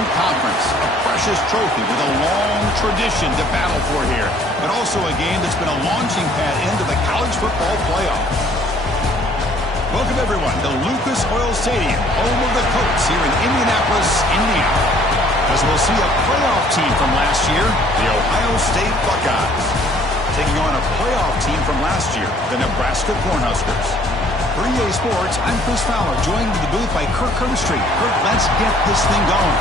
Conference, a precious trophy with a long tradition to battle for here, but also a game that's been a launching pad into the college football playoff. Welcome, everyone, to Lucas Oil Stadium, home of the Colts here in Indianapolis, Indiana. As we'll see a playoff team from last year, the Ohio State Buckeyes, taking on a playoff team from last year, the Nebraska Cornhuskers. For EA Sports, I'm Chris Fowler, joined in the booth by Kirk Herbstreit. Kirk, let's get this thing going.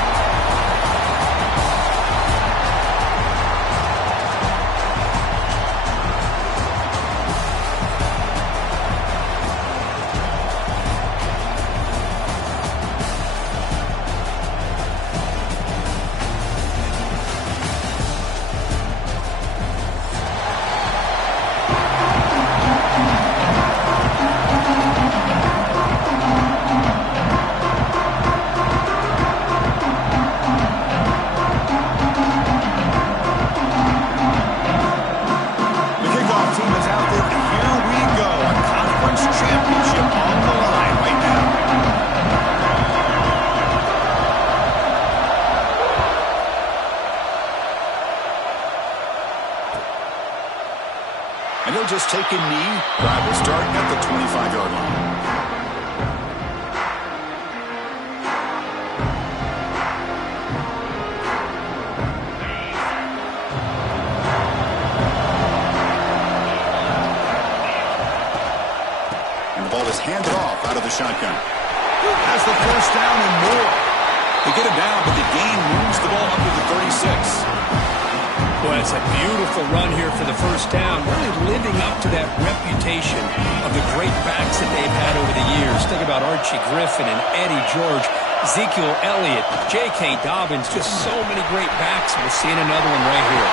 And he'll just take a knee. Drive will start at the 25-yard line. And the ball is handed off out of the shotgun. Has the first down and more. They get him down, but the gain moves the ball up to the 36. Well, it's a beautiful run here for the first down, really living up to that reputation of the great backs that they've had over the years. Think about Archie Griffin and Eddie George, Ezekiel Elliott, J.K. Dobbins, just so many great backs. We're seeing another one right here.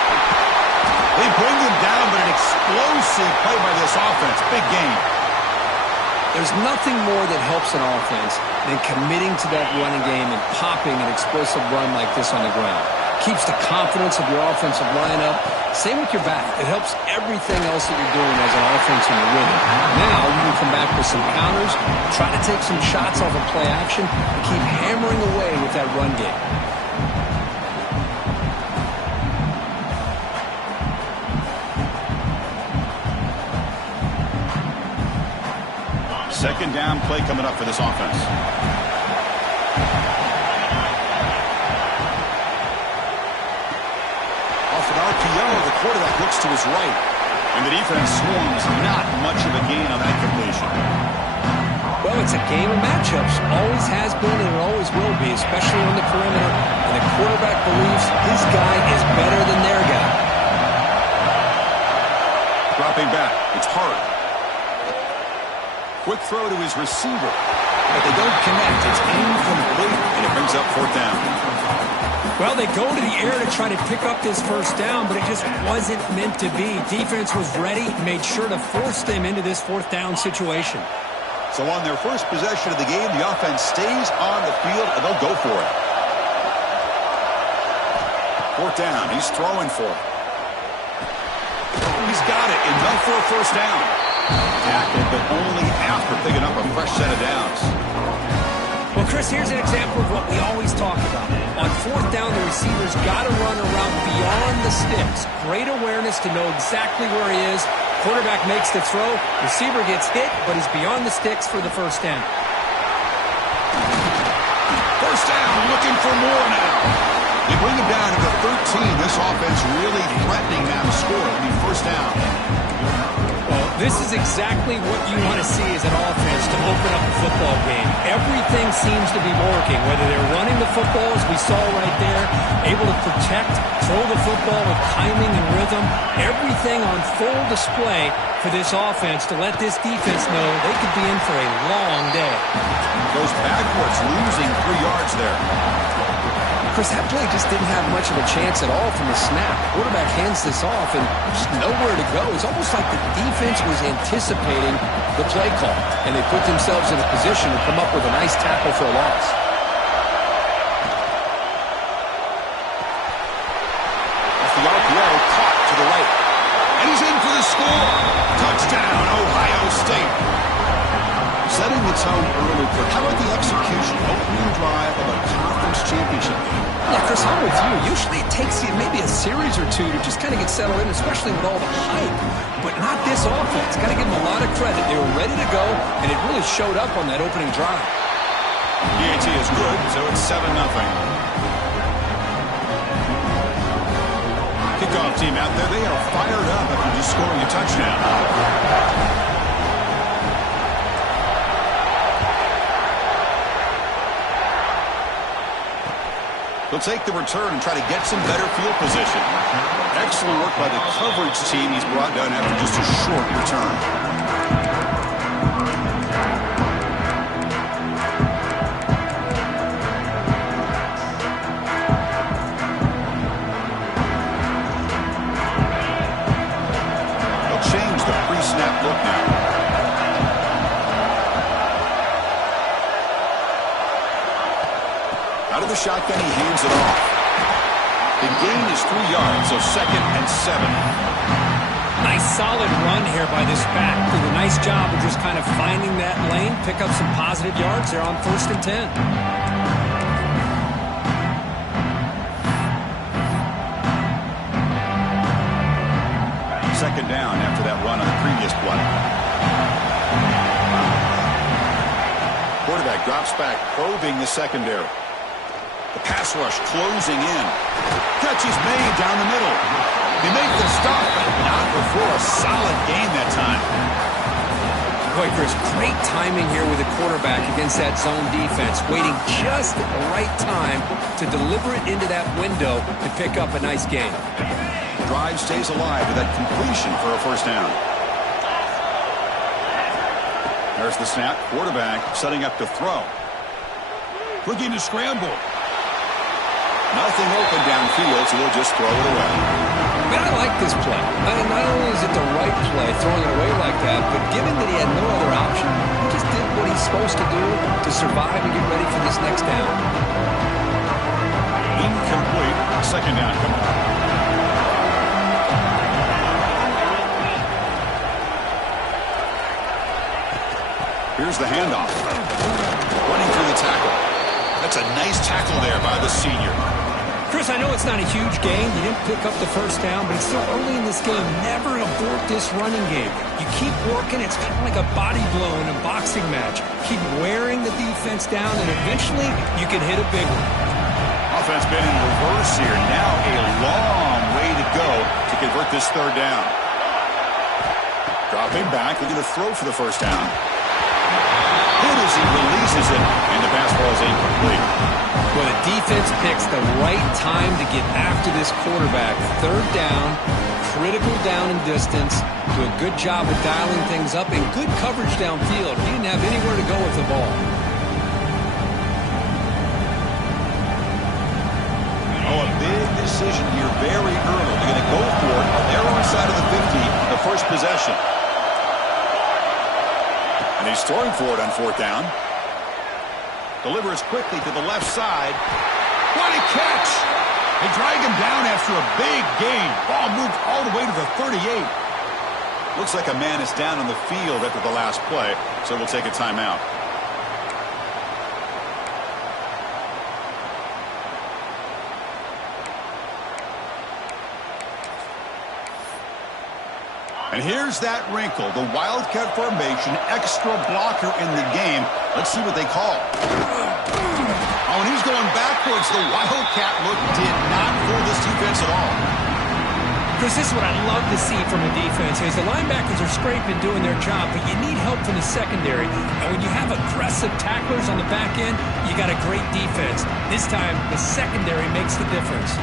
They bring him down, but an explosive play by this offense. Big game. There's nothing more that helps an offense than committing to that running game and popping an explosive run like this on the ground. Keeps the confidence of your offensive lineup. Same with your back. It helps everything else that you're doing as an offense in the rhythm. Now you can come back with some counters, try to take some shots off of play action, and keep hammering away with that run game. Second down play coming up for this offense. RPO, the quarterback looks to his right, and the defense swarms. Not much of a gain on that completion. Well, it's a game of matchups. Always has been and it always will be, especially on the perimeter. And the quarterback believes his guy is better than their guy. Dropping back. It's hard. Quick throw to his receiver, but they don't connect. It's incomplete, and it brings up fourth down. Well, they go to the air to try to pick up this first down, but it just wasn't meant to be. Defense was ready, made sure to force them into this fourth down situation. So on their first possession of the game, the offense stays on the field, and they'll go for it. Fourth down. He's throwing for it. He's got it. Enough for a first down. Tackled, but only after picking up a fresh set of downs. Well, Chris, here's an example of what we always talk about. On fourth down, the receiver's got to run around beyond the sticks. Great awareness to know exactly where he is. Quarterback makes the throw. Receiver gets hit, but he's beyond the sticks for the first down. First down, looking for more now. They bring him down to the 13. This offense really threatening now to score. I mean, first down. Well, this is exactly what you want to see as an offense to open up a football game. Everything seems to be working, whether they're running the football, as we saw right there, able to protect, throw the football with timing and rhythm. Everything on full display for this offense to let this defense know they could be in for a long day. Goes backwards, losing 3 yards there. Chris, that play just didn't have much of a chance at all from the snap. Quarterback hands this off and just nowhere to go. It's almost like the defense was anticipating the play call, and they put themselves in a position to come up with a nice tackle for a loss. Off the RPO, caught to the right. And he's in for the score. Touchdown, Ohio State. Setting the tone early. How about the execution? Opening drive of a conference championship game. Yeah, Chris, I'm with you. Usually it takes you maybe a series or two to just kind of get settled in, especially with all the hype. But not this offense. Got to give them a lot of credit. They were ready to go, and it really showed up on that opening drive. PAT is good, so it's 7-0. Kickoff team out there, they are fired up after just scoring a touchdown. He'll take the return and try to get some better field position. Excellent work by the coverage team he's brought down after just a short return. They'll change the pre-snap look now. Out of the shotgun, he hands it off. The gain is 3 yards, so 2nd and 7. Nice solid run here by this back. Did a nice job of just kind of finding that lane, pick up some positive yards. They're on 1st and 10. Second down after that run on the previous play. Quarterback drops back, probing the secondary. The pass rush closing in. Catch is made down the middle. They make the stop, but not before a solid gain that time. Boy, Chris, great timing here with the quarterback against that zone defense, waiting just at the right time to deliver it into that window to pick up a nice gain. Drive stays alive with that completion for a 1st down. There's the snap. Quarterback setting up to throw. Looking to scramble. Nothing open downfield, so they'll just throw it away. Man, I like this play. Not only is it the right play, throwing it away like that, but given that he had no other option, he just did what he's supposed to do to survive and get ready for this next down. Incomplete. 2nd down coming up. Here's the handoff. Running through the tackle. That's a nice tackle there by the senior. Chris, I know it's not a huge gain. You didn't pick up the 1st down, but it's still early in this game. Never abort this running game. You keep working. It's kind of like a body blow in a boxing match. Keep wearing the defense down, and eventually you can hit a big one. Offense been in reverse here. Now a long way to go to convert this 3rd down. Dropping back, looking to throw for the 1st down. Good as he releases it, and the pass ball is incomplete. Well, the defense picks the right time to get after this quarterback. 3rd down, critical down and distance. Do a good job of dialing things up and good coverage downfield. He didn't have anywhere to go with the ball. Oh, a big decision here very early. They're going to go for it on their own side of the 50, the 1st possession. And he's throwing for it on 4th down. Delivers quickly to the left side. What a catch! They drag him down after a big gain. Ball moved all the way to the 38. Looks like a man is down on the field after the last play, so we'll take a timeout. And here's that wrinkle, the Wildcat formation, extra blocker in the game. Let's see what they call. Oh, and he's going backwards. The Wildcat look did not fool this defense at all. Chris, this is what I love to see from a defense is the linebackers are scraping, doing their job, but you need help from the secondary. And when you have aggressive tacklers on the back end, you got a great defense. This time, the secondary makes the difference.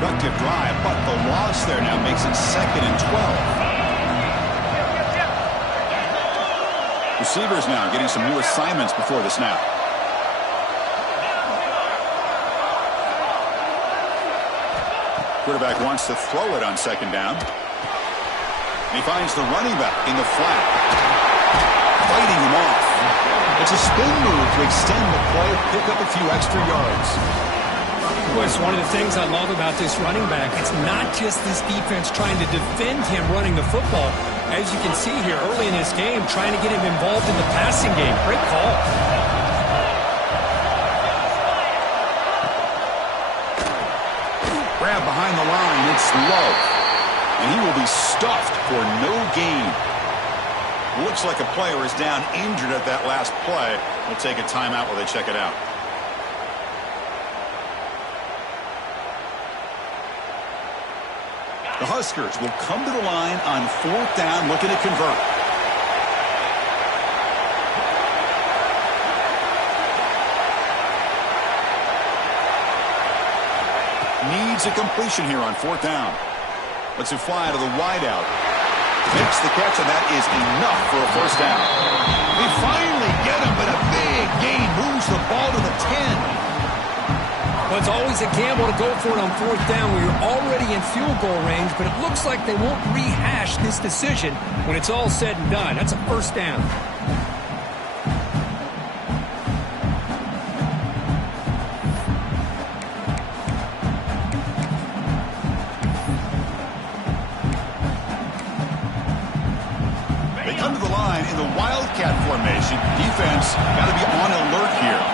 Productive drive, but the loss there now makes it 2nd and 12. Receivers now getting some new assignments before the snap. Quarterback wants to throw it on 2nd down. And he finds the running back in the flat, fighting him off. It's a spin move to extend the play, pick up a few extra yards. Well, it's one of the things I love about this running back. It's not just this defense trying to defend him running the football. As you can see here early in this game, trying to get him involved in the passing game. Great call. Grab behind the line. It's low. And he will be stuffed for no gain. Looks like a player is down injured at that last play. We'll take a timeout while they check it out. The Huskers will come to the line on 4th down, looking to convert. Needs a completion here on 4th down. Lets it fly to the wideout. Makes the catch, and that is enough for a 1st down. They finally get him, but a big gain moves the ball to the 10. Well, it's always a gamble to go for it on 4th down where you're already in field goal range, but it looks like they won't rehash this decision when it's all said and done. That's a 1st down. They come to the line in the Wildcat formation. Defense got to be on alert here.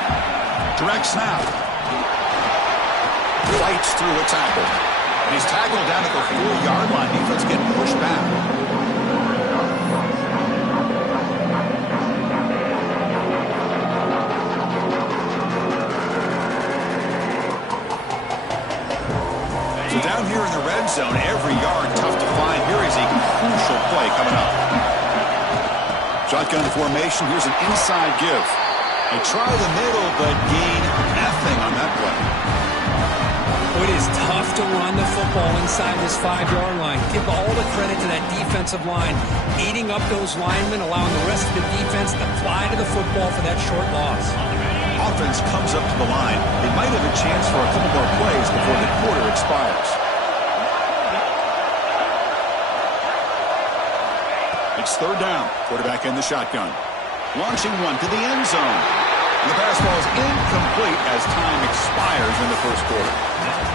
Direct snap. Fights through a tackle. And he's tackled down at the 4-yard line. Defense getting pushed back. So down here in the red zone, every yard tough to find. Here is a crucial play coming up. Shotgun formation. Here's an inside give. They try the middle, but gain nothing on that play. It is tough to run the football inside this 5-yard line. Give all the credit to that defensive line, eating up those linemen, allowing the rest of the defense to fly to the football for that short loss. Offense comes up to the line. They might have a chance for a couple more plays before the quarter expires. It's 3rd down. Quarterback in the shotgun. Launching one to the end zone. And the pass ball is incomplete as time expires in the 1st quarter.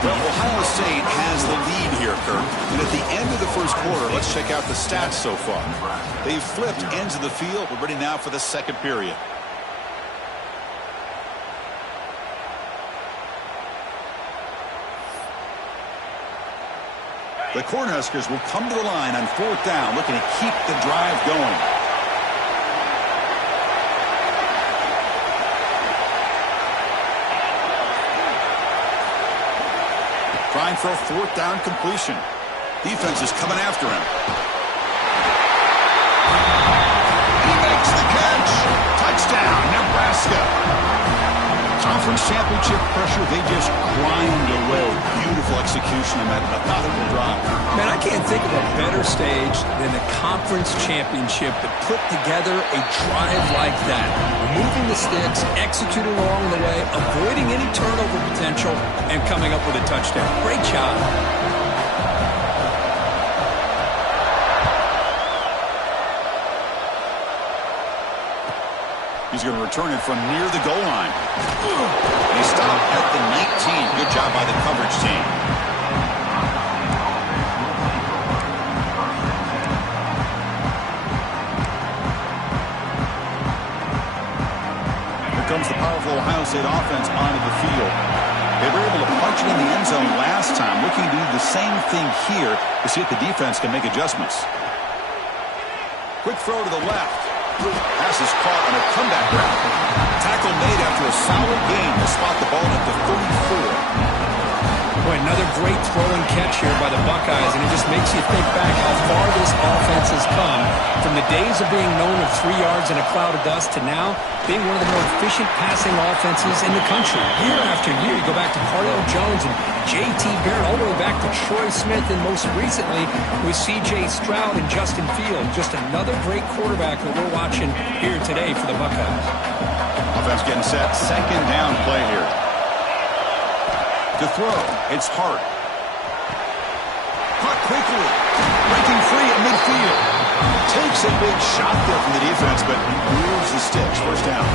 Well, Ohio State has the lead here, Kirk. And at the end of the 1st quarter, let's check out the stats so far. They've flipped ends of the field. We're ready now for the 2nd period. The Cornhuskers will come to the line on 4th down, looking to keep the drive going. Trying for a 4th down completion. Defense is coming after him. He makes the catch. Touchdown, Nebraska. Conference championship pressure, they just grind away. Beautiful execution on that methodical drive. Man, I can't think of a better stage than the conference championship to put together a drive like that. Moving the sticks, executing along the way, avoiding any turnover potential, and coming up with a touchdown. Great job. He's going to return it from near the goal line. And he stopped at the 19. Good job by the coverage team. Here comes the powerful Ohio State offense onto the field. They were able to punch it in the end zone last time. Looking to do the same thing here to see if the defense can make adjustments. Quick throw to the left. Pass is caught on a comeback route. Tackle made after a solid gain to spot the ball at the 34. Boy, another great throw and catch here by the Buckeyes, and it just makes you think back how far this offense has come from the days of being known of 3 yards in a cloud of dust to now being one of the more efficient passing offenses in the country. Year after year, you go back to Cardell Jones and J.T. Barrett, all the way back to Troy Smith, and most recently with C.J. Stroud and Justin Fields. Just another great quarterback that we're watching here today for the Buckeyes. Offense getting set. 2nd down play here. To throw, it's Hart. Caught quickly. Breaking free at midfield. Takes a big shot there from the defense, but moves the sticks. 1st down.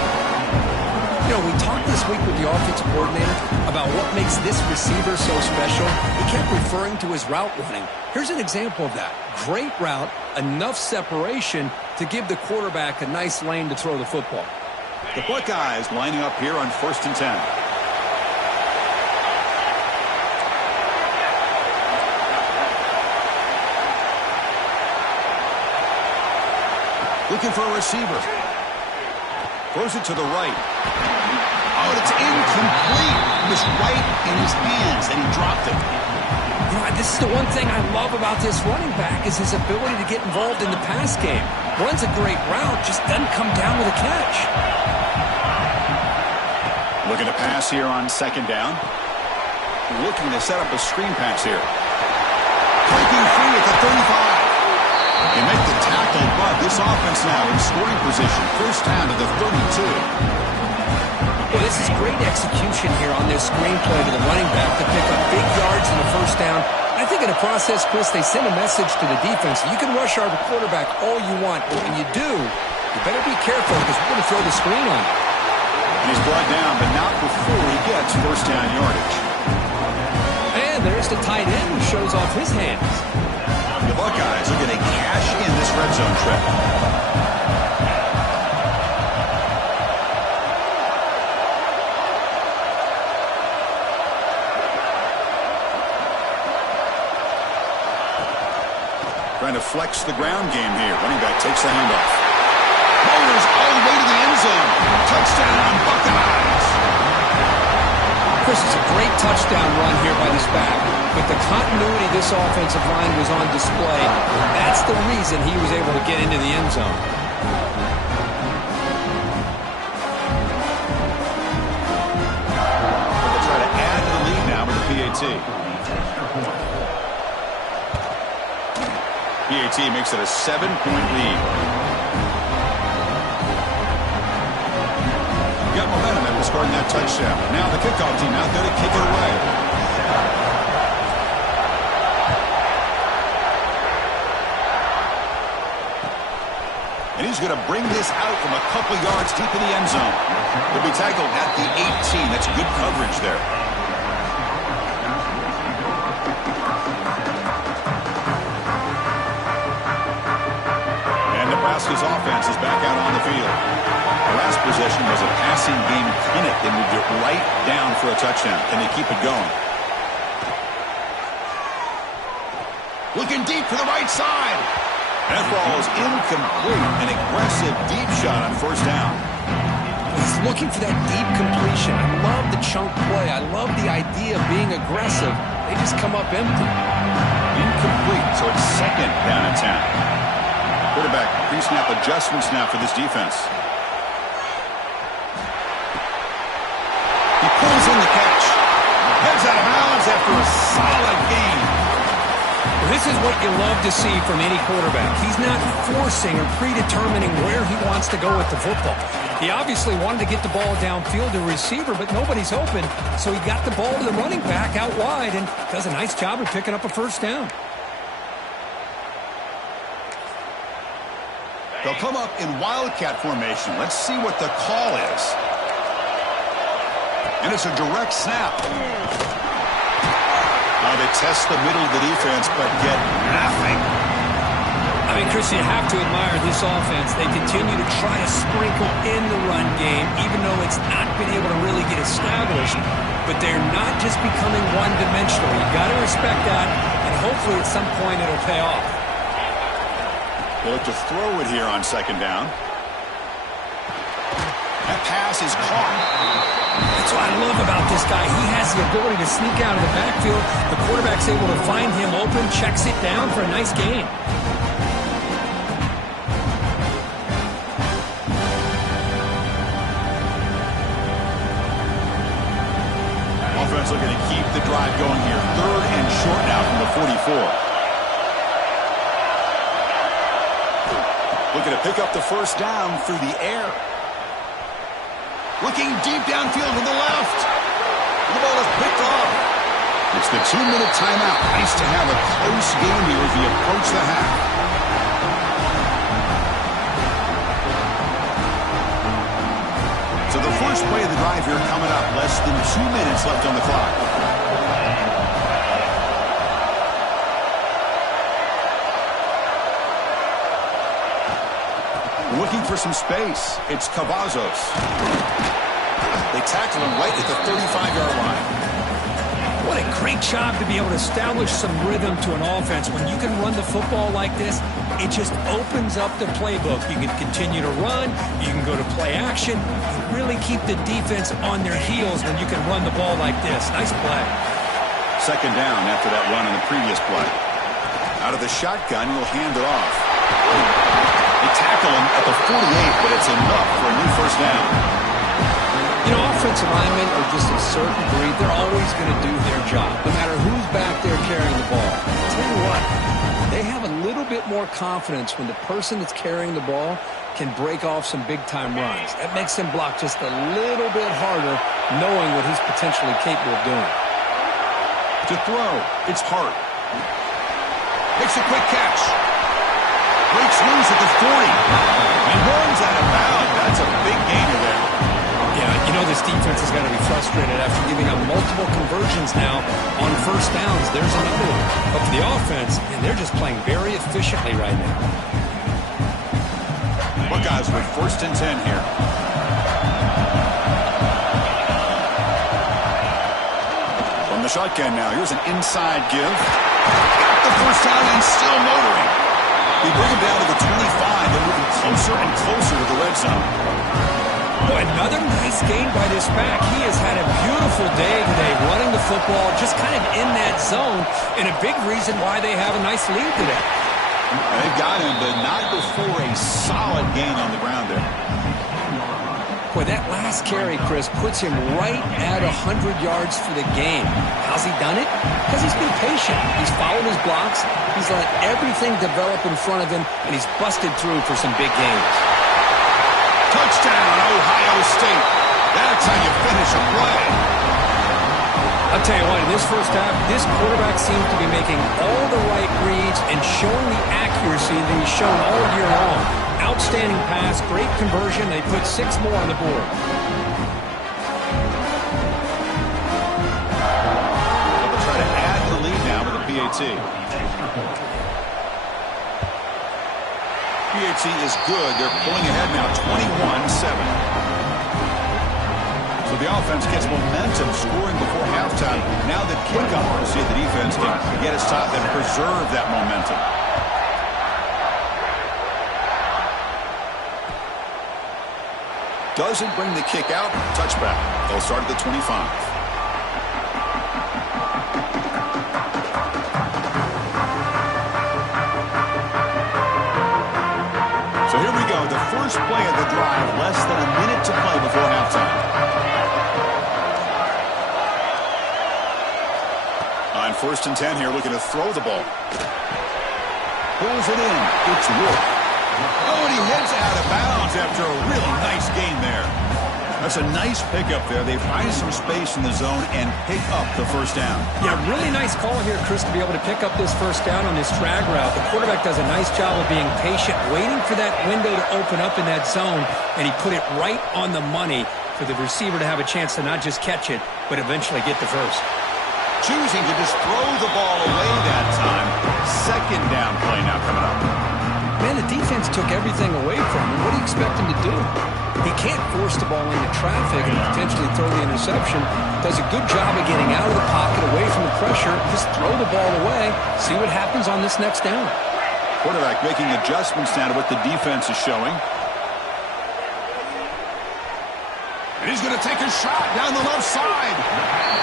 You know, we talked this week with the offensive coordinator about what makes this receiver so special. He kept referring to his route running. Here's an example of that. Great route, enough separation to give the quarterback a nice lane to throw the football. The Buckeyes lining up here on 1st and 10. Looking for a receiver. Throws it to the right. Oh, and it's incomplete. It was right in his hands, and he dropped it. You know, this is the one thing I love about this running back is his ability to get involved in the pass game. Runs a great route, just doesn't come down with a catch. Looking to pass here on 2nd down. Looking to set up a screen pass here. Breaking free at the 35. They make the tackle, but this offense now in scoring position. 1st down to the 32. Well, this is great execution here on this screenplay to the running back to pick up big yards in the 1st down. I think in the process, Chris, they send a message to the defense. You can rush our quarterback all you want, but when you do, you better be careful because we're going to throw the screen on you. And he's brought down, but not before he gets 1st down yardage. And there's the tight end who shows off his hands. The Buckeyes are going to cash in this red zone trip. Trying to flex the ground game here. Running back takes the handoff. Motors all the way to the end zone. Touchdown, Buckeyes. Chris, it's a great touchdown run here by this back. But the continuity this offensive line was on display. That's the reason he was able to get into the end zone. They'll try to add to the lead now with the PAT. PAT makes it a 7-point lead. Got momentum after scoring that touchdown. Now the kickoff team out there to kick it away. And he's going to bring this out from a couple yards deep in the end zone. He'll be tackled at the 18. That's good coverage there. And Nebraska's offense is back out on the field. The last possession was a passing game clinic. They moved it right down for a touchdown. Can they keep it going? Looking deep for the right side. That ball is incomplete. An aggressive deep shot on 1st down. He's looking for that deep completion. I love the chunk play. I love the idea of being aggressive. They just come up empty. Incomplete, so it's 2nd down and 10. Quarterback pre-snap adjustments now for this defense. He pulls in the catch. Heads out of bounds after a solid gain. This is what you love to see from any quarterback. He's not forcing or predetermining where he wants to go with the football. He obviously wanted to get the ball downfield to receiver, but nobody's open, so he got the ball to the running back out wide and does a nice job of picking up a 1st down. They'll come up in wildcat formation. Let's see what the call is. And it's a direct snap. They test the middle of the defense, but get nothing. I mean, Chris, you have to admire this offense. They continue to try to sprinkle in the run game, even though it's not been able to really get established. But they're not just becoming one-dimensional. You've got to respect that, and hopefully at some point it'll pay off. They look to throw it here on 2nd down. That pass is caught. That's what I love about this guy. He has the ability to sneak out of the backfield. The quarterback's able to find him open, checks it down for a nice gain. Offense looking to keep the drive going here. 3rd and short now from the 44. Looking to pick up the 1st down through the air. Looking deep downfield to the left. The ball is picked off. It's the 2-minute timeout. Nice to have a close game here as we approach the half. So the first play of the 2 minutes left on the clock. Looking for some space. It's Cavazos. They tackle him right at the 35-yard line. What a great job to be able to establish some rhythm to an offense. When you can run the football like this, it just opens up the playbook. You can continue to run. You can go to play action. You really keep the defense on their heels when you can run the ball like this. Nice play. Second down after that run on the previous play. Out of the shotgun, he'll hand it off. They tackle him at the 48, but it's enough for a new first down. You know, offensive linemen are just a certain breed. They're always going to do their job, no matter who's back there carrying the ball. I'll tell you what, they have a little bit more confidence when the person that's carrying the ball can break off some big-time runs. That makes him block just a little bit harder, knowing what he's potentially capable of doing. To throw, it's Hart. Makes a quick catch. Breaks loose at the 40. And runs out of bounds. That's a big gainer there. Yeah, you know this defense has got to be frustrated after giving up multiple conversions now on first downs. There's another one. But for the offense, and they're just playing very efficiently right now. Buckeyes with 1st and 10 here. From the shotgun now, here's an inside give. Got the first down and still motoring. We bring him down to the 25 and moving closer and closer to the red zone. Boy, another nice gain by this back. He has had a beautiful day today running the football, just kind of in that zone, and a big reason why they have a nice lead today. They've got him, but not before a solid gain on the ground there. Boy, that last carry, Chris, puts him right at 100 yards for the game. How's he done it? Because he's been patient. He's followed his blocks. He's let everything develop in front of him, and he's busted through for some big gains. Touchdown, Ohio State. That's how you finish a play. I'll tell you what, in this first half, this quarterback seems to be making all the right reads and showing the accuracy that he's shown all year long. Outstanding pass, great conversion. They put 6 more on the board. They'll try to add to the lead now with a PAT. PAT is good. They're pulling ahead now, 21-7. So the offense gets momentum scoring before halftime. Now the kickoff to see if the defense can get a stop and preserve that momentum. Doesn't bring the kick out. Touchback. They'll start at the 25. So here we go, the first play of the drive, less than a minute to play before halftime. On 1st and 10 here, looking to throw the ball. Pulls it in. It's Wolf. Oh, and he heads out of bounds after a really nice gain there. That's a nice pickup there. They find some space in the zone and pick up the first down. Yeah, really nice call here, Chris, to be able to pick up this first down on this drag route. The quarterback does a nice job of being patient, waiting for that window to open up in that zone, and he put it right on the money for the receiver to have a chance to not just catch it, but eventually get the first. Choosing to just throw the ball away that time. Second down play now coming up. Man, the defense took everything away from him. What do you expect him to do? He can't force the ball into traffic and potentially throw the interception. Does a good job of getting out of the pocket, away from the pressure. Just throw the ball away. See what happens on this next down. Quarterback making adjustments now to what the defense is showing. And he's going to take a shot down the left side.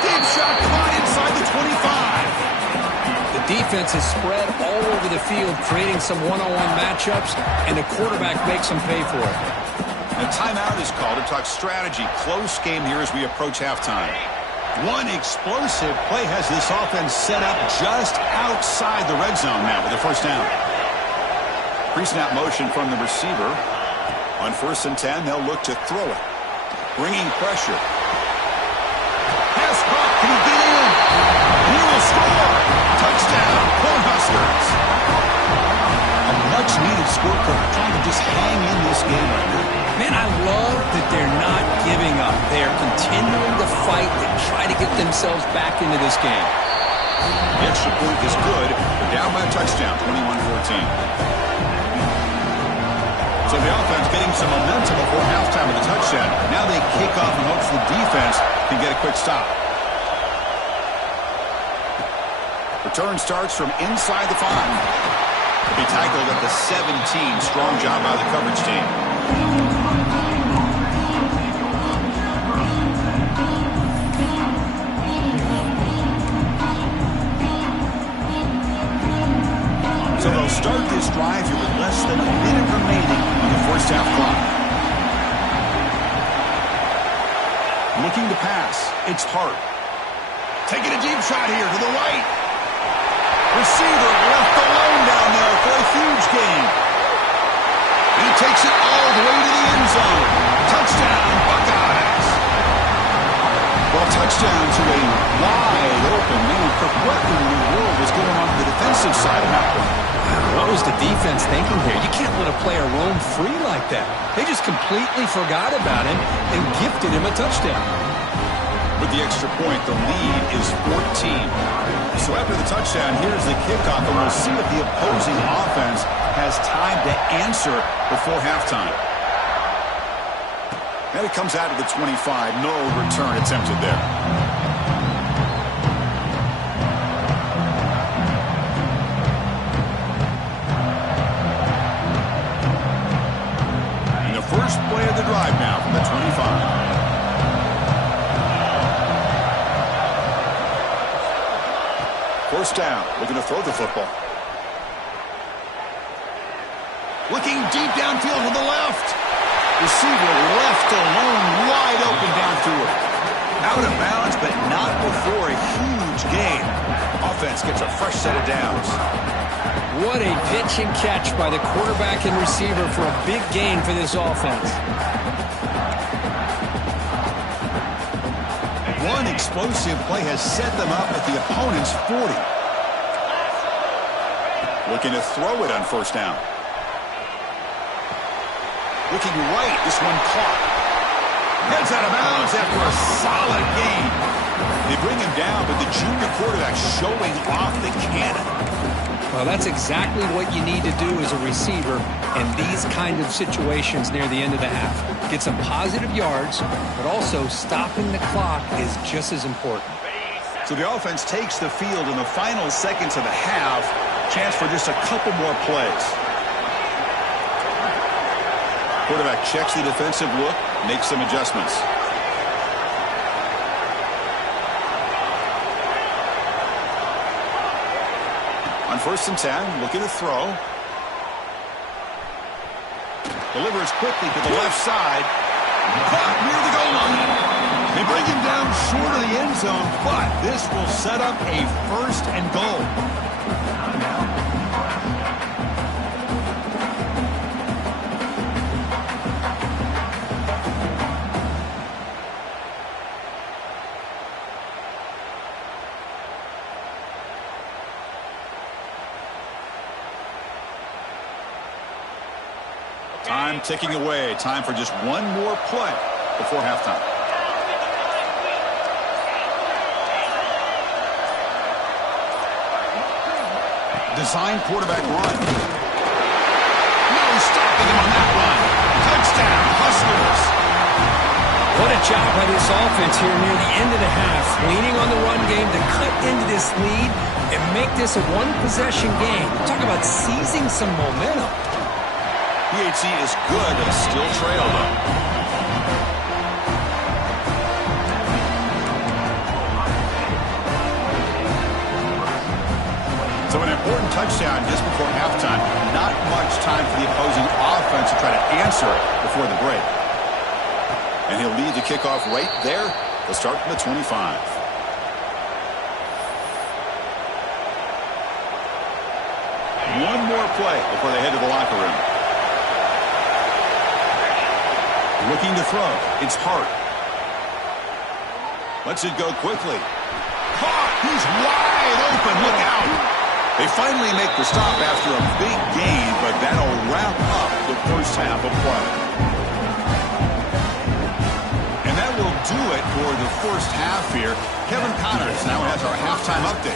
Deep shot caught inside the 25. The defense is spread all over the field, creating some one-on-one matchups, and the quarterback makes them pay for it. A timeout is called to talk strategy. Close game here as we approach halftime. One explosive play has this offense set up just outside the red zone now with the first down. Pre-snap motion from the receiver. On 1st and 10, they'll look to throw it. Bringing pressure. Pass caught. Can he get in? He will score. Touchdown, Cornhuskers. A much-needed score, trying to just hang in this game right now. Man, I love that they're not giving up. They are continuing to fight and try to get themselves back into this game. The extra point is good. They're down by a touchdown, 21-14. So the offense getting some momentum before halftime with a touchdown. Now they kick off and hopes the defense can get a quick stop. Return starts from inside the 5. Will be tackled at the 17. Strong job by the coverage team. So they'll start this drive here with less than a minute remaining on the first half clock. Looking to pass. It's Hart. Taking a deep shot here to the right. Receiver left alone down there for a huge gain. He takes it all the way to the end zone. Touchdown, Buckeyes. Well, touchdown to a wide open man. What in the world was going on the defensive side of that one? What was the defense thinking here? You can't let a player roam free like that. They just completely forgot about him and gifted him a touchdown. With the extra point, the lead is 14. So after the touchdown, here's the kickoff, and we'll see if the opposing offense has time to answer before halftime. And it comes out of the 25. No return attempted there. And the first play of the drive now from the 25. First down, looking to throw the football. Looking deep downfield to the left. Receiver left alone, wide open downfield. Out of bounds, but not before a huge gain. Offense gets a fresh set of downs. What a pitch and catch by the quarterback and receiver for a big gain for this offense. One explosive play has set them up at the opponent's 40. Looking to throw it on first down. Looking right, this one caught. Heads out of bounds after a solid gain. They bring him down, but the junior quarterback showing off the cannon. Well, that's exactly what you need to do as a receiver in these kind of situations near the end of the half. Get some positive yards, but also stopping the clock is just as important. So the offense takes the field in the final seconds of the half. Chance for just a couple more plays. Quarterback checks the defensive look, makes some adjustments. On 1st and 10, looking to throw. Delivers quickly to the left side. Caught near the goal line. They bring him down short of the end zone, but this will set up a 1st and goal. Time ticking away. Time for just one more play before halftime. Design quarterback run. No stopping him on that run. Touchdown, Huskers. What a job by this offense here near the end of the half. Leaning on the run game to cut into this lead and make this a one-possession game. Talk about seizing some momentum. PHC is good, but still trail, though. So an important touchdown just before halftime. Not much time for the opposing offense to try to answer it before the break. And he'll lead the kickoff right there. They'll start from the 25. One more play before they head to the locker room. Looking to throw. It's Hart. Lets it go quickly. Caught! He's wide open. Look out! They finally make the stop after a big gain, but that'll wrap up the first half of play. do it for the first half here. Kevin Connors now has our halftime update.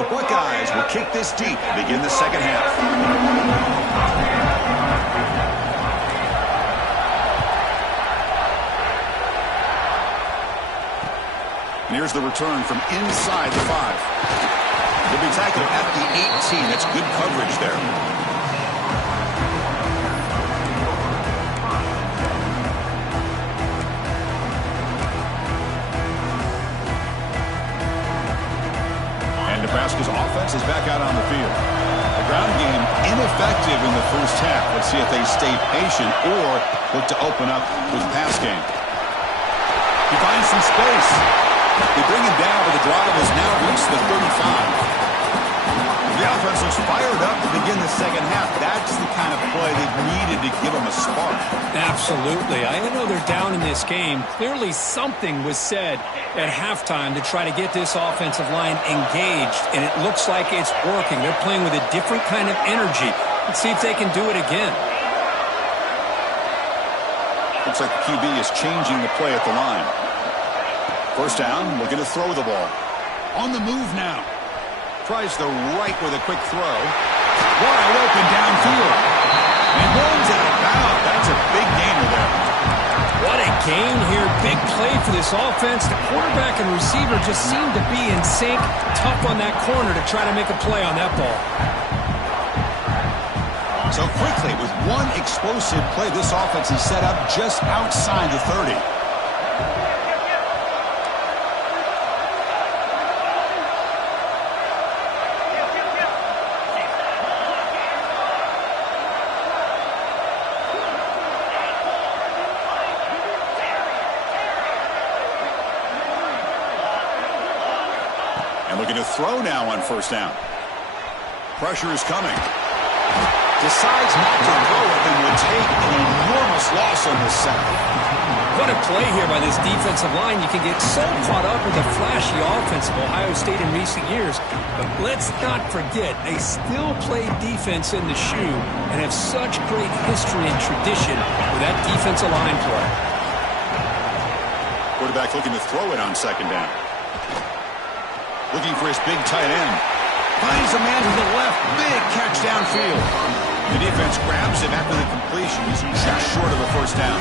The Buckeyes will kick this deep and begin the second half. And here's the return from inside the 5. He'll be tackled at the 18. That's good coverage there. And Nebraska's offense is back out on the field. The ground game ineffective in the first half. Let's see if they stay patient or look to open up with pass game. He finds some space. They bring him down, but the drive has now reached the 35. The offense looks fired up to begin the second half. That's the kind of play they've needed to give them a spark. Absolutely. I know they're down in this game. Clearly something was said at halftime to try to get this offensive line engaged, and it looks like it's working. They're playing with a different kind of energy. Let's see if they can do it again. Looks like the QB is changing the play at the line. First down, looking to throw the ball. On the move now. Tries the right with a quick throw. Wide open downfield. And runs out of bounds. That's a big gainer there. What a gain here. Big play for this offense. The quarterback and receiver just seem to be in sync. Tough on that corner to try to make a play on that ball. So quickly, with one explosive play, this offense is set up just outside the 30. Looking to throw now on first down. Pressure is coming. Decides not to throw it and will take an enormous loss on this sack. What a play here by this defensive line. You can get so caught up with the flashy offense of Ohio State in recent years. But let's not forget, they still play defense in the shoe and have such great history and tradition with that defensive line play. Quarterback looking to throw it on second down. Looking for his big tight end. Finds a man to the left. Big catch downfield. The defense grabs him after the completion. He's just short of a first down.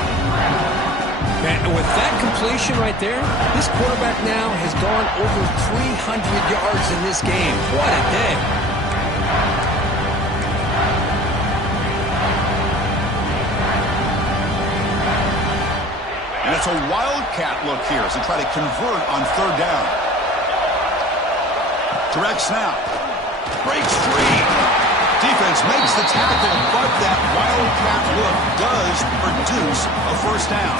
Man, with that completion right there, this quarterback now has gone over 300 yards in this game. What a day. And it's a wildcat look here as they try to convert on third down. Direct snap. Breaks free. Defense makes the tackle, but that wildcat look does produce a first down.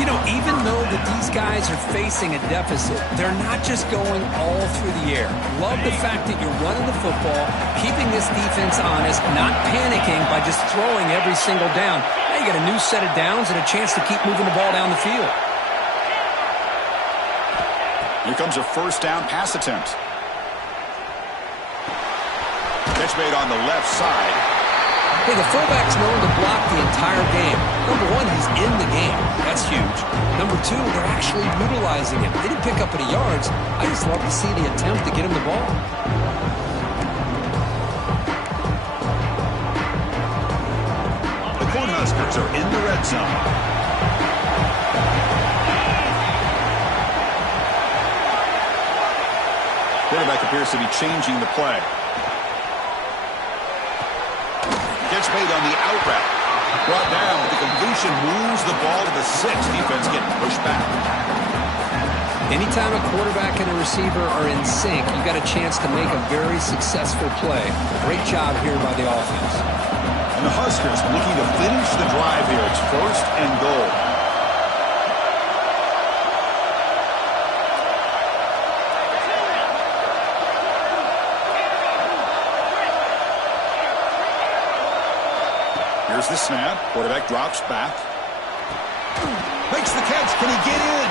You know, even though that these guys are facing a deficit, they're not just going all through the air. Love the fact that you're running the football, keeping this defense honest, not panicking by just throwing every single down. Now you got a new set of downs and a chance to keep moving the ball down the field. Here comes a first down pass attempt. Catch made on the left side. Hey, the fullback's known to block the entire game. Number one, he's in the game. That's huge. Number two, they're actually utilizing him. They didn't pick up any yards. I just love to see the attempt to get him the ball. The Cornhuskers are in the red zone. Quarterback appears to be changing the play. Gets made on the out route. Brought down. The completion moves the ball to the 6. Defense getting pushed back. Anytime a quarterback and a receiver are in sync, you got a chance to make a very successful play. Great job here by the offense. And the Huskers looking to finish the drive here. It's first and goal. Here's the snap. Quarterback drops back. Makes the catch. Can he get in?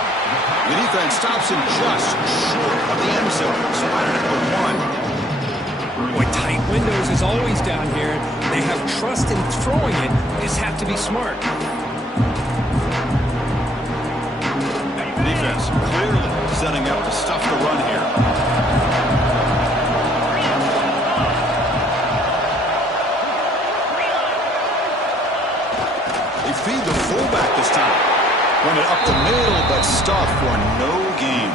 The defense stops him just short of the end zone. Spotted at the 1. Boy, tight windows is always down here. They have trust in throwing it. They just have to be smart. Defense clearly setting up to stuff the run here. They feed the fullback this time. Run it up the middle, but stuffed for no gain.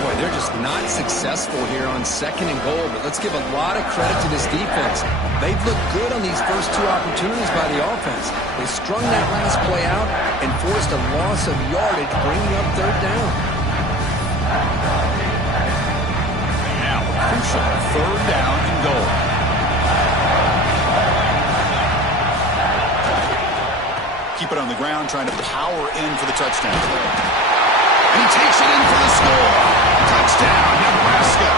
Boy, they're just not successful here on 2nd and goal, but let's give a lot of credit to this defense. They've looked good on these first 2 opportunities by the offense. They strung that last play out and forced a loss of yardage, bringing up 3rd down. Now, crucial 3rd down and goal. Keep it on the ground, trying to power in for the touchdown. And he takes it in for the score. Touchdown, Nebraska.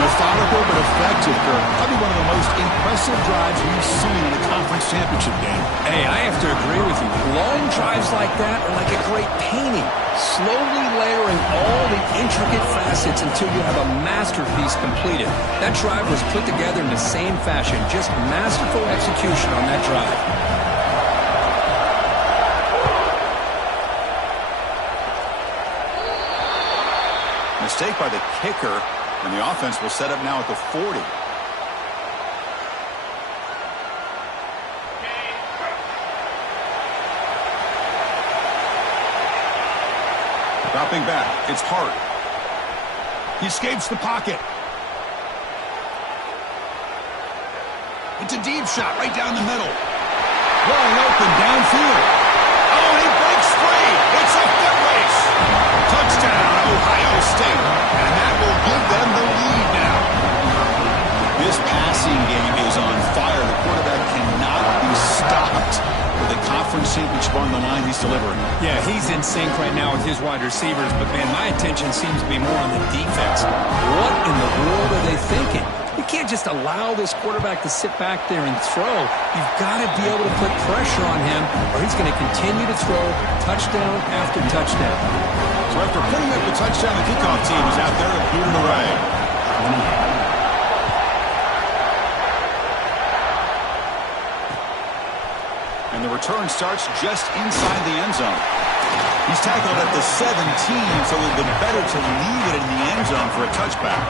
Methodical but effective, Kirk. Probably one of the most impressive drives we've seen in a conference championship game. Hey, I have to agree with you. Long drives like that are like a great painting. Slowly layering all the intricate facets until you have a masterpiece completed. That drive was put together in the same fashion. Just masterful execution on that drive. Mistake by the kicker, and the offense will set up now at the 40. Dropping back, it's Hart. He escapes the pocket. It's a deep shot right down the middle. Wide open downfield. Oh, he breaks free. It's a foot race. Touchdown, Ohio State. And that will give them the lead now. This passing game is on fire. The quarterback cannot be stopped. With the conference championship on the line, he's delivering. Yeah, he's in sync right now with his wide receivers, but, man, my attention seems to be more on the defense. What in the world are they thinking? You can't just allow this quarterback to sit back there and throw. You've got to be able to put pressure on him, or he's going to continue to throw touchdown after touchdown. So after putting up the touchdown, the kickoff team is out there booting away. And the return starts just inside the end zone. He's tackled at the 17, so it would have been better to leave it in the end zone for a touchback.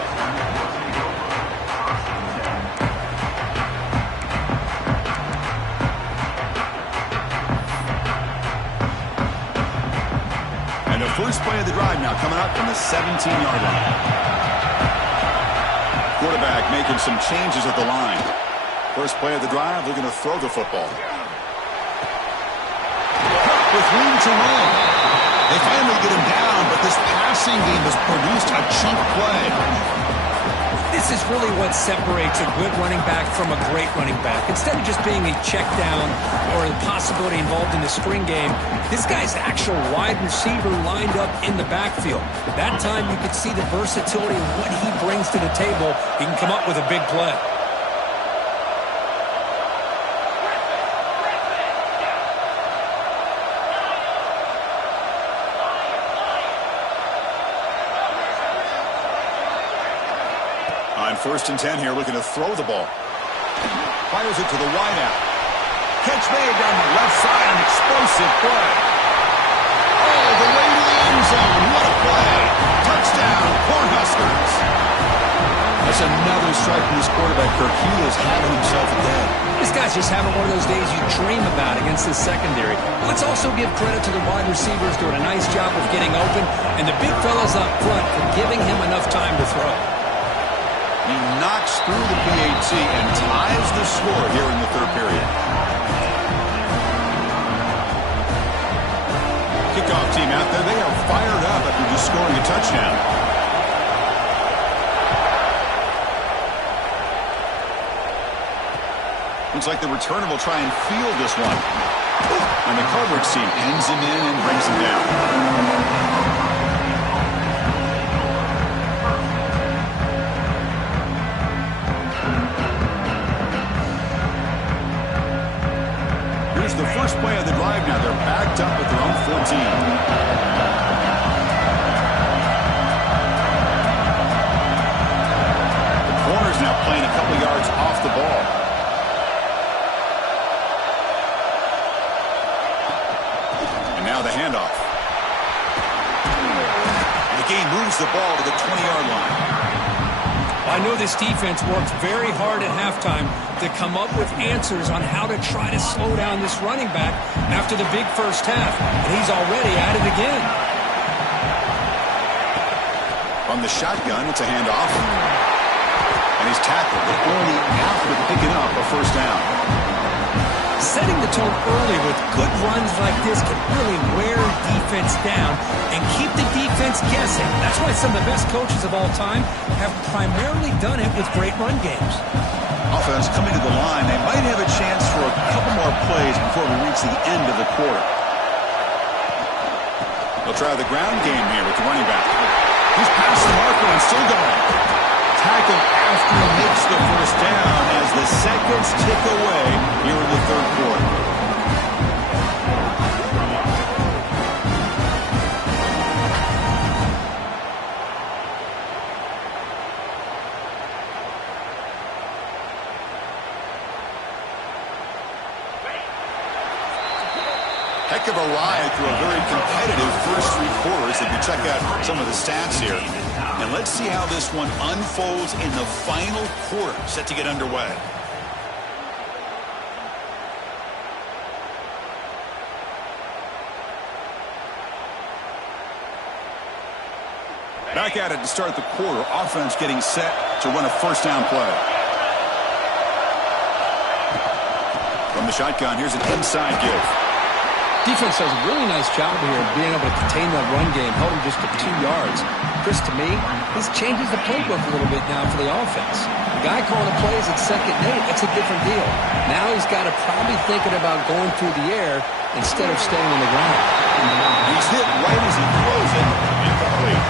And the first play of the drive now coming up from the 17-yard line. Quarterback making some changes at the line. First play of the drive, looking to throw the football. With room to run. They finally get him down, but this passing game has produced a chunk play. This is really what separates a good running back from a great running back. Instead of just being a check down or the possibility involved in the screen game, this guy's actual wide receiver lined up in the backfield. That time you could see the versatility of what he brings to the table. He can come up with a big play. On 1st and 10 here, looking to throw the ball. Fires it to the wideout. Catch made down the left side, an explosive play. Oh, the way to the end zone. What a play. Touchdown, Cornhuskers. That's another strike from this quarterback, Kirk. He is having himself a day. This guy's just having one of those days you dream about against this secondary. Let's also give credit to the wide receivers doing a nice job of getting open, and the big fellas up front for giving him enough time to throw. He knocks through the PAT and ties the score here in the 3rd period. Kickoff team out there, they are fired up after just scoring a touchdown. Looks like the returner will try and field this one. And the coverage team pins him in and brings him down. Here's the first play of the drive now. They're backed up at their own 14. The moves the ball to the 20-yard line. I know this defense worked very hard at halftime to come up with answers on how to try to slow down this running back after the big first half, and he's already at it again. On the shotgun, it's a handoff. And he's tackled, but only after picking up a first down. Setting the tone early with good runs like this can really wear defense down and keep the defense guessing. That's why some of the best coaches of all time have primarily done it with great run games. Offense coming to the line. They might have a chance for a couple more plays before we reach the end of the quarter. They'll try the ground game here with the running back. He's past the marker and still going. Tackle after he makes the first down as the seconds tick away here in the third quarter. Heck of a ride through a very competitive first three quarters if you check out some of the stats here. And let's see how this one unfolds in the final quarter, set to get underway. Back at it to start the quarter. Offense getting set to run a first down play. From the shotgun, here's an inside give. Defense does a really nice job here of being able to contain that run game, held him just to 2 yards. Chris, to me, this changes the playbook a little bit now for the offense. The guy calling the plays at 2nd and 8, that's a different deal. Now he's got to probably thinking about going through the air instead of staying on the ground. He's hit right as he throws it. Incomplete.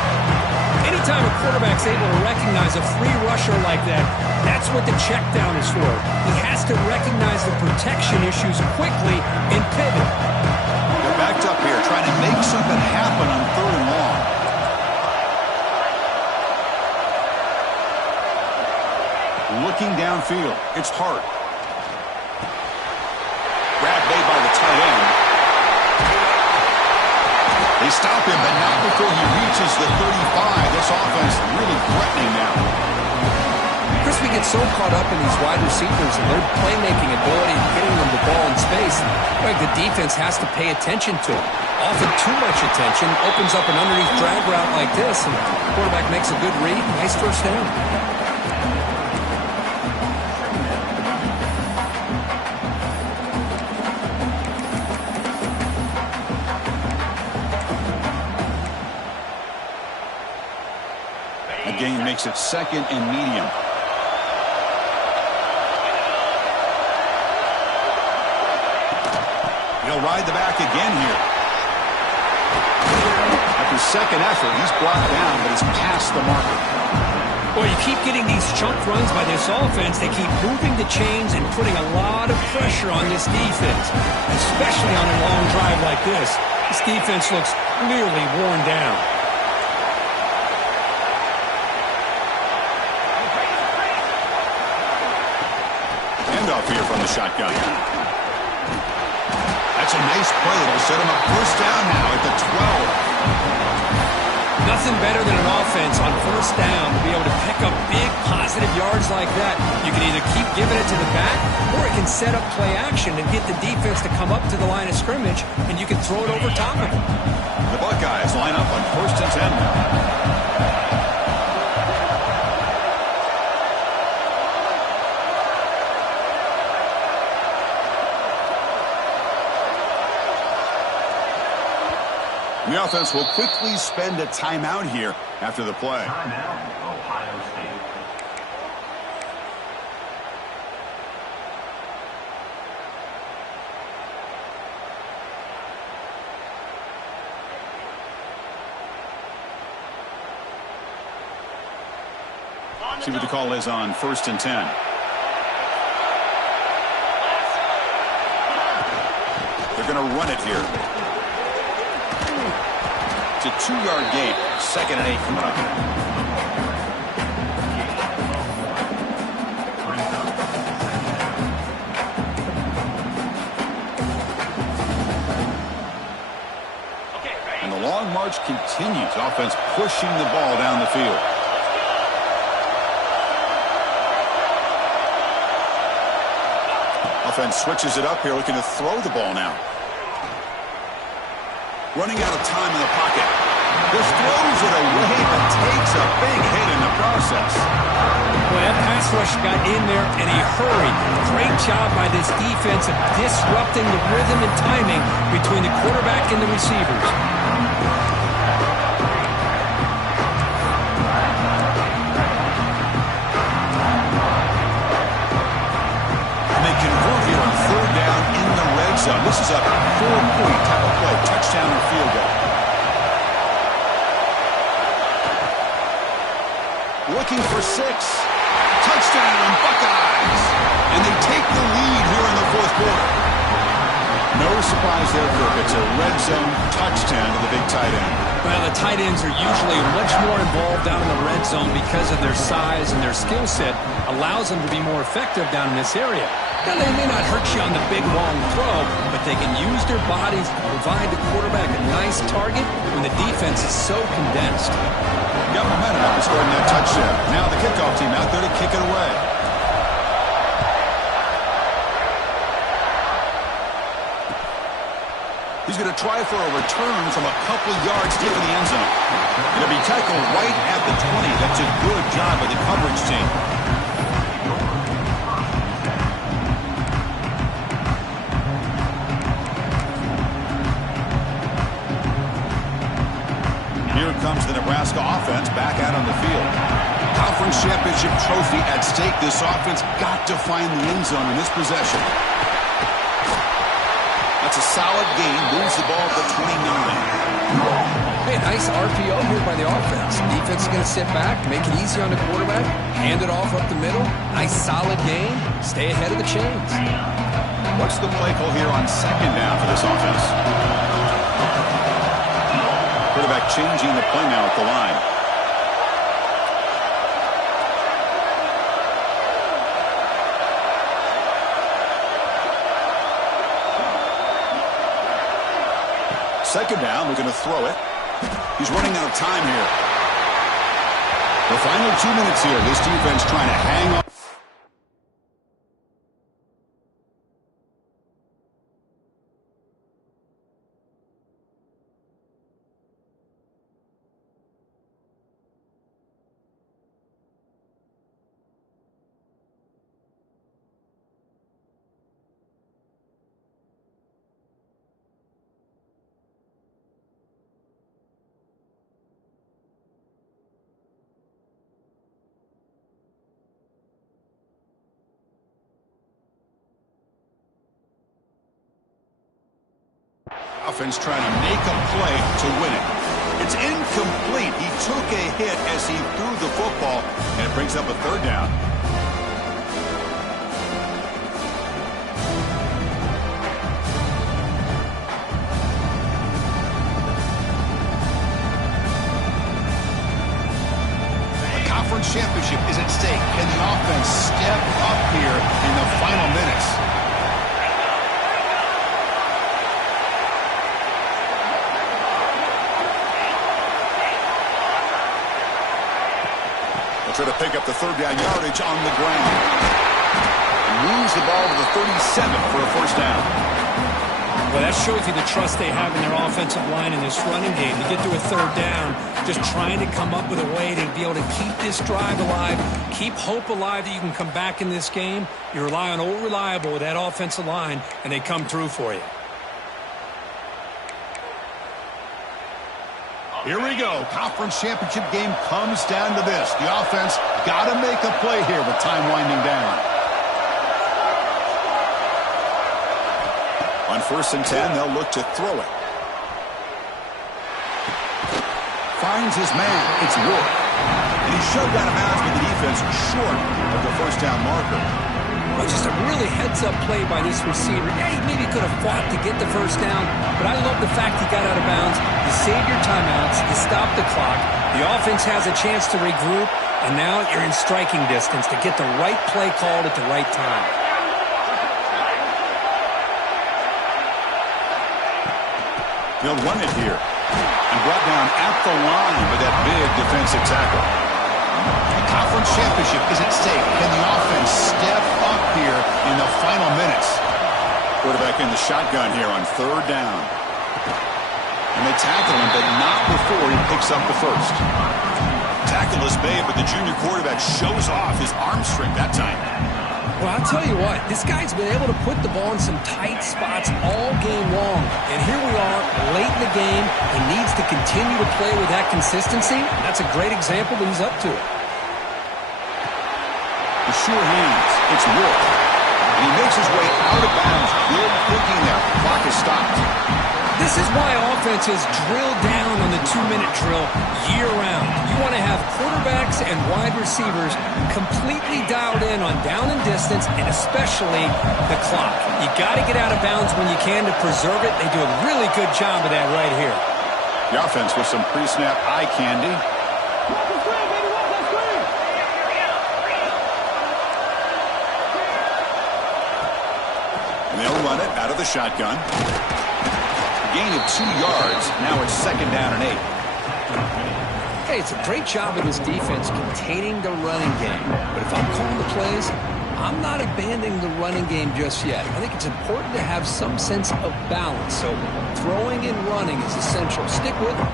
Anytime a quarterback's able to recognize a free rusher like that, that's what the check down is for. He has to recognize the protection issues quickly and pivot. They're backed up here trying to make something happen on 3rd and long. Looking downfield. It's Hart. Grab made by the tight end. They stop him, but not before he reaches the 35. This offense really threatening now. Chris, we get so caught up in these wide receivers and their playmaking ability and getting them the ball in space. Like the defense has to pay attention to them. Often too much attention opens up an underneath drag route like this, and the quarterback makes a good read. Nice first down. The game makes it 2nd and medium. He'll ride the back again here. After 2nd effort, he's brought down, but he's past the marker. Boy, you keep getting these chunk runs by this offense. They keep moving the chains and putting a lot of pressure on this defense, especially on a long drive like this. This defense looks clearly worn down. Handoff here from the shotgun. That's a nice play. It'll set him up first down now at the 12. Nothing better than an offense on first down to be able to pick up big positive yards like that. You can either keep giving it to the back, or it can set up play action and get the defense to come up to the line of scrimmage, and you can throw it over top of it. The Buckeyes line up on 1st and 10 now. The offense will quickly spend a timeout here after the play. Timeout, Ohio State. See what the call is on 1st and 10. They're going to run it here. It's a 2-yard gain. 2nd and 8 coming up. And the long march continues. Offense pushing the ball down the field. Offense switches it up here, looking to throw the ball now. Running out of time in the pocket. Just throws it away, but takes a big hit in the process. Well, that pass rush got in there, and he hurried. Great job by this defense of disrupting the rhythm and timing between the quarterback and the receivers. This is a 4-point type of play, touchdown or field goal. Looking for 6. Touchdown, Buckeyes! And they take the lead here in the fourth quarter. No surprise there, Kirk. It's a red zone touchdown to the big tight end. Well, the tight ends are usually much more involved down in the red zone because of their size and their skill set allows them to be more effective down in this area. Now, they may not hurt you on the big, long throw, but they can use their bodies to provide the quarterback a nice target when the defense is so condensed. Got momentum after scoring that touchdown. Now the kickoff team out there to kick it away. He's going to try for a return from a couple yards deep in the end zone. Going to be tackled right at the 20. That's a good job by the coverage team. Here comes the Nebraska offense back out on the field. Conference championship trophy at stake. This offense got to find the end zone in this possession. That's a solid gain. Moves the ball to 29. Hey, nice RPO here by the offense. Defense is going to sit back, make it easy on the quarterback, hand it off up the middle. Nice solid gain. Stay ahead of the chains. What's the play call here on second down for this offense? Quarterback changing the play now at the line. Second down, we're going to throw it. He's running out of time here. The final 2 minutes here. This defense trying to hang on. Offense trying to make a play to win it. It's incomplete. He took a hit as he threw the football, and it brings up a third down. The conference championship is at stake. Can the offense step up here in the final minutes? Try to pick up the third down yardage on the ground. Moves the ball to the 37 for a first down. Well, that shows you the trust they have in their offensive line in this running game. To get to a third down, just trying to come up with a way to be able to keep this drive alive, keep hope alive that you can come back in this game. You rely on Old Reliable with that offensive line, and they come through for you. Here we go. Conference championship game comes down to this. The offense got to make a play here with time winding down. On 1st and 10, they'll look to throw it. Finds his man. It's Ward. And he's shoved out of bounds with the defense short of the first down marker. Well, just a really heads-up play by this receiver. Yeah, he maybe could have fought to get the first down, but I love the fact he got out of bounds. You save your timeouts, you stop the clock, the offense has a chance to regroup, and now you're in striking distance to get the right play called at the right time. They'll run it here. And brought down at the line with that big defensive tackle. The conference championship is at stake. Can the offense step up here in the final minutes? Quarterback in the shotgun here on third down. And they tackle him, but not before he picks up the first. Tackle is made, but the junior quarterback shows off his arm strength that time. Well, I'll tell you what, this guy's been able to put the ball in some tight spots all game long. And here we are, late in the game. He needs to continue to play with that consistency. That's a great example that he's up to it. The sure hands. It's Wolf. And he makes his way out of bounds. Good thinking there. The clock is stopped. This is why offenses drill down on the 2-minute drill year-round. You want to have quarterbacks and wide receivers completely dialed in on down and distance, and especially the clock. You got to get out of bounds when you can to preserve it. They do a really good job of that right here. The offense with some pre-snap eye candy. And they'll run it out of the shotgun. Gain of 2 yards. Now it's 2nd down and 8. Hey, it's a great job of this defense containing the running game. But if I'm calling the plays, I'm not abandoning the running game just yet. I think it's important to have some sense of balance. So throwing and running is essential. Stick with it.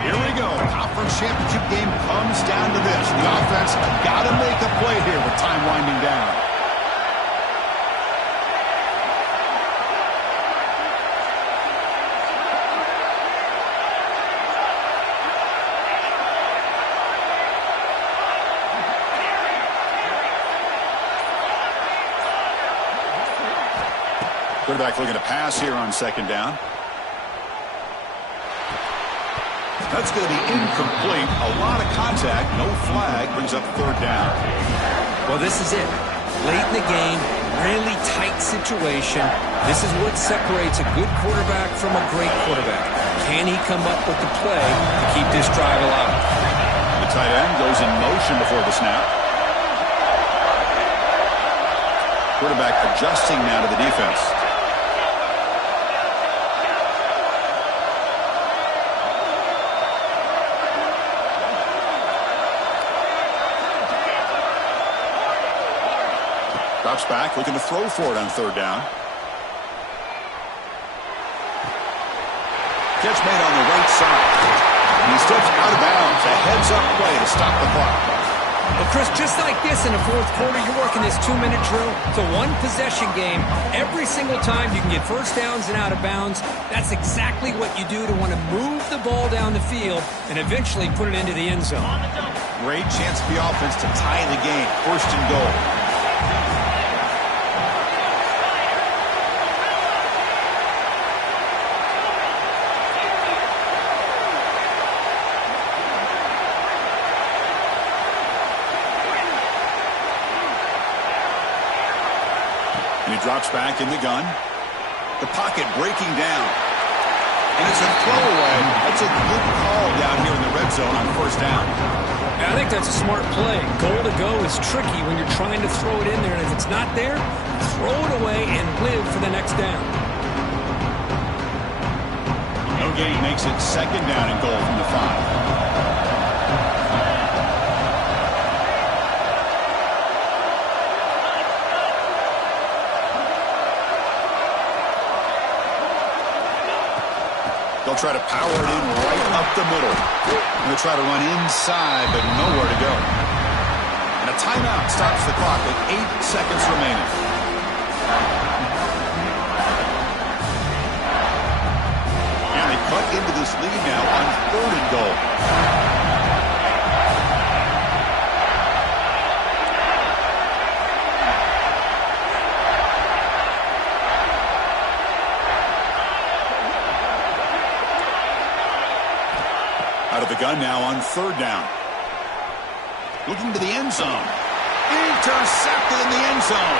Here we go. Conference championship game comes down to this. The offense got to make a play here with time winding down. Quarterback looking to pass here on 2nd down. That's going to be incomplete. A lot of contact. No flag. Brings up 3rd down. Well, this is it. Late in the game, really tight situation. This is what separates a good quarterback from a great quarterback. Can he come up with the play to keep this drive alive? The tight end goes in motion before the snap. Quarterback adjusting now to the defense. Drops back, looking to throw for it on 3rd down. Catch made on the right side. And he steps out of bounds. A heads-up play to stop the clock. Well, Chris, just like this in the 4th quarter, you're working this 2-minute drill. It's a one-possession game. Every single time you can get first downs and out of bounds, that's exactly what you do to want to move the ball down the field and eventually put it into the end zone. Great chance for the offense to tie the game. 1st and goal. Drops back in the gun. The pocket breaking down. And it's a throwaway. That's a good call down here in the red zone on 1st down. I think that's a smart play. Goal to go is tricky when you're trying to throw it in there. And if it's not there, throw it away and live for the next down. No gain makes it 2nd down and goal from the 5. They'll try to power it in right up the middle. And they'll try to run inside, but nowhere to go. And a timeout stops the clock with 8 seconds remaining. And they cut into this lead now on 3rd and goal. Out of the gun now on 3rd down. Looking to the end zone. Intercepted in the end zone.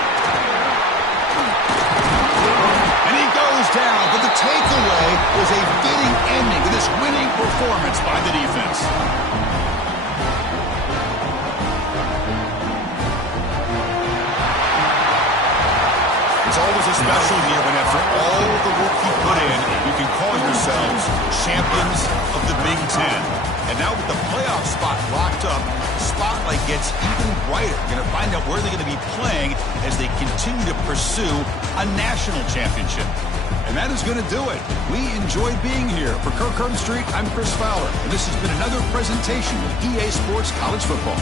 And he goes down, but the takeaway was a fitting ending to this winning performance by the defense. It's always a special year when after all the work he put in, champions of the Big Ten. And now with the playoff spot locked up, spotlight gets even brighter. Going to find out where they're going to be playing as they continue to pursue a national championship. And that is going to do it. We enjoyed being here. For Kirk Street, I'm Chris Fowler, and this has been another presentation of EA Sports College Football.